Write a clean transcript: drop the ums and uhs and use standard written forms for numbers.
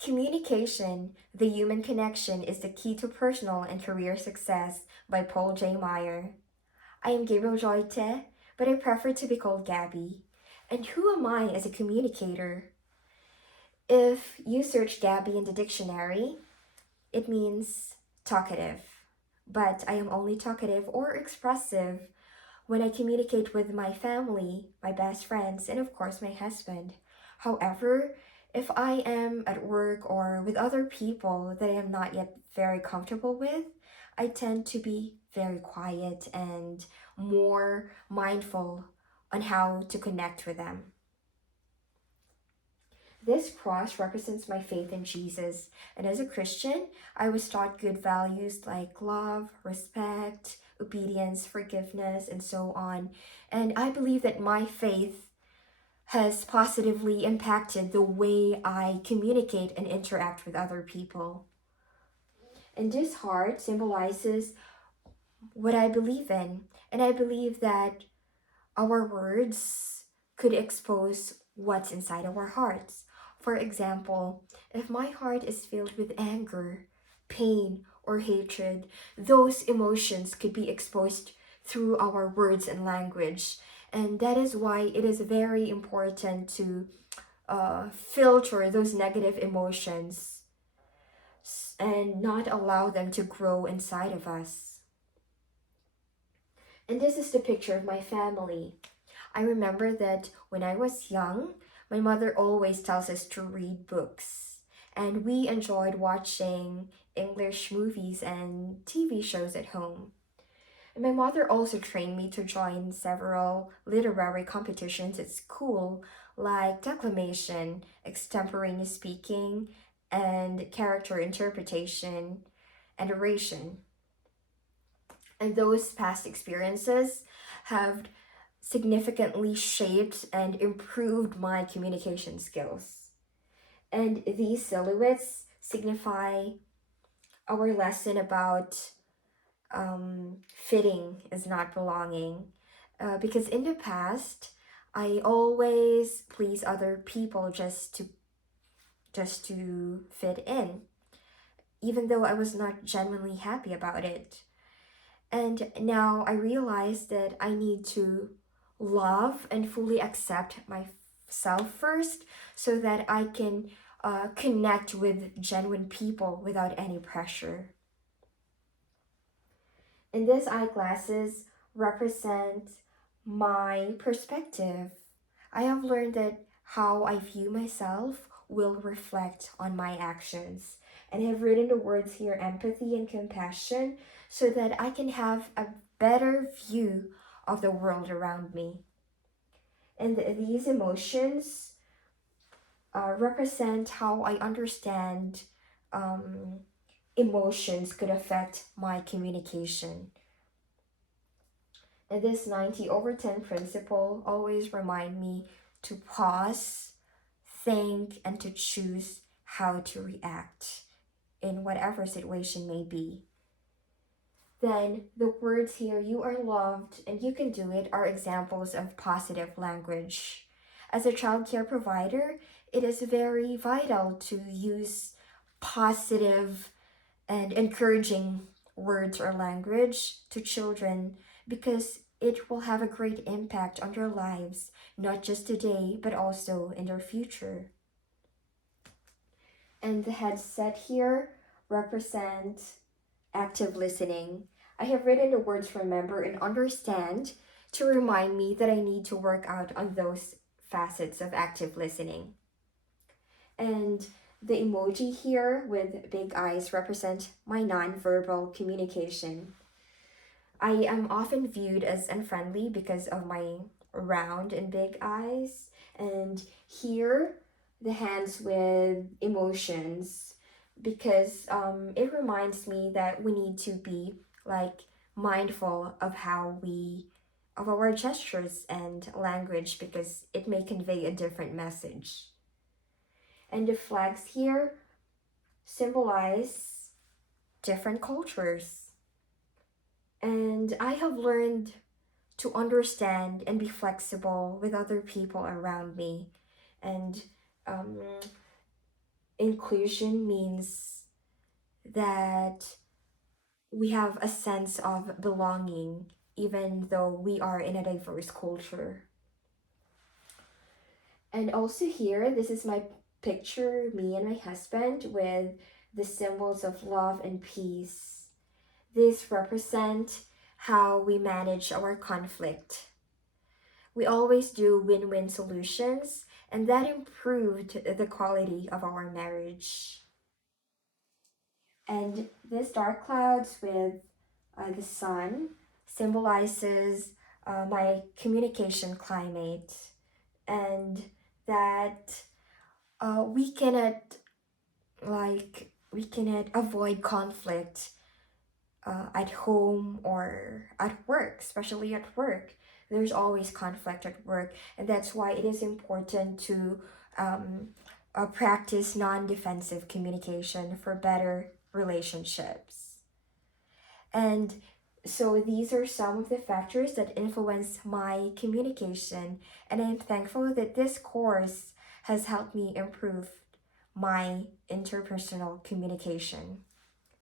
Communication, the Human Connection is the Key to Personal and Career Success by Paul J. Meyer. I am Gabriel Joyte, but I prefer to be called Gabby. And who am I as a communicator? If you search Gabby in the dictionary, it means talkative. But I am only talkative or expressive when I communicate with my family, my best friends, and of course my husband. However, if I am at work or with other people that I am not yet very comfortable with, I tend to be very quiet and more mindful on how to connect with them. This cross represents my faith in Jesus, and as a Christian, I was taught good values like love, respect, obedience, forgiveness, and so on. And I believe that my faith has positively impacted the way I communicate and interact with other people. And this heart symbolizes what I believe in, and I believe that our words could expose what's inside our hearts. For example, if my heart is filled with anger, pain, or hatred, those emotions could be exposed through our words and language. And that is why it is very important to filter those negative emotions and not allow them to grow inside of us. And this is the picture of my family. I remember that when I was young, my mother always tells us to read books. And we enjoyed watching English movies and TV shows at home. And my mother also trained me to join several literary competitions at school, like declamation, extemporaneous speaking, and character interpretation and oration. And those past experiences have significantly shaped and improved my communication skills. And these silhouettes signify our lesson about fitting is not belonging. Because in the past, I always please other people just to fit in, even though I was not genuinely happy about it. And now I realize that I need to love and fully accept myself first so that I can connect with genuine people without any pressure. And these eyeglasses represent my perspective. I have learned that how I view myself will reflect on my actions. And I have written the words here empathy and compassion so that I can have a better view of the world around me. And these emotions represent how I understand um, emotions could affect my communication. And this 90 over 10 principle always remind me to pause, think, and to choose how to react in whatever situation may be. Then the words here, you are loved and you can do it, are examples of positive language. As a childcare provider, it is very vital to use positive and encouraging words or language to children because it will have a great impact on their lives, not just today, but also in their future. And the headset here represent active listening. I have written the words remember and understand to remind me that I need to work out on those facets of active listening. And the emoji here with big eyes represent my nonverbal communication. I am often viewed as unfriendly because of my round and big eyes. And here, the hands with emotions, because it reminds me that we need to be like mindful of of our gestures and language because it may convey a different message. And the flags here symbolize different cultures. And I have learned to understand and be flexible with other people around me. And um, inclusion means that we have a sense of belonging even though we are in a diverse culture. And also here, this is my picture, me and my husband, with the symbols of love and peace. These represent how we manage our conflict. We always do win-win solutions, and that improved the quality of our marriage. And this dark clouds with the sun symbolizes my communication climate, and that we cannot we cannot avoid conflict at home or at work, especially at work. There's always conflict at work, and that's why it is important to um, practice non-defensive communication for better relationships. And so these are some of the factors that influence my communication, and I'm thankful that this course has helped me improve my interpersonal communication.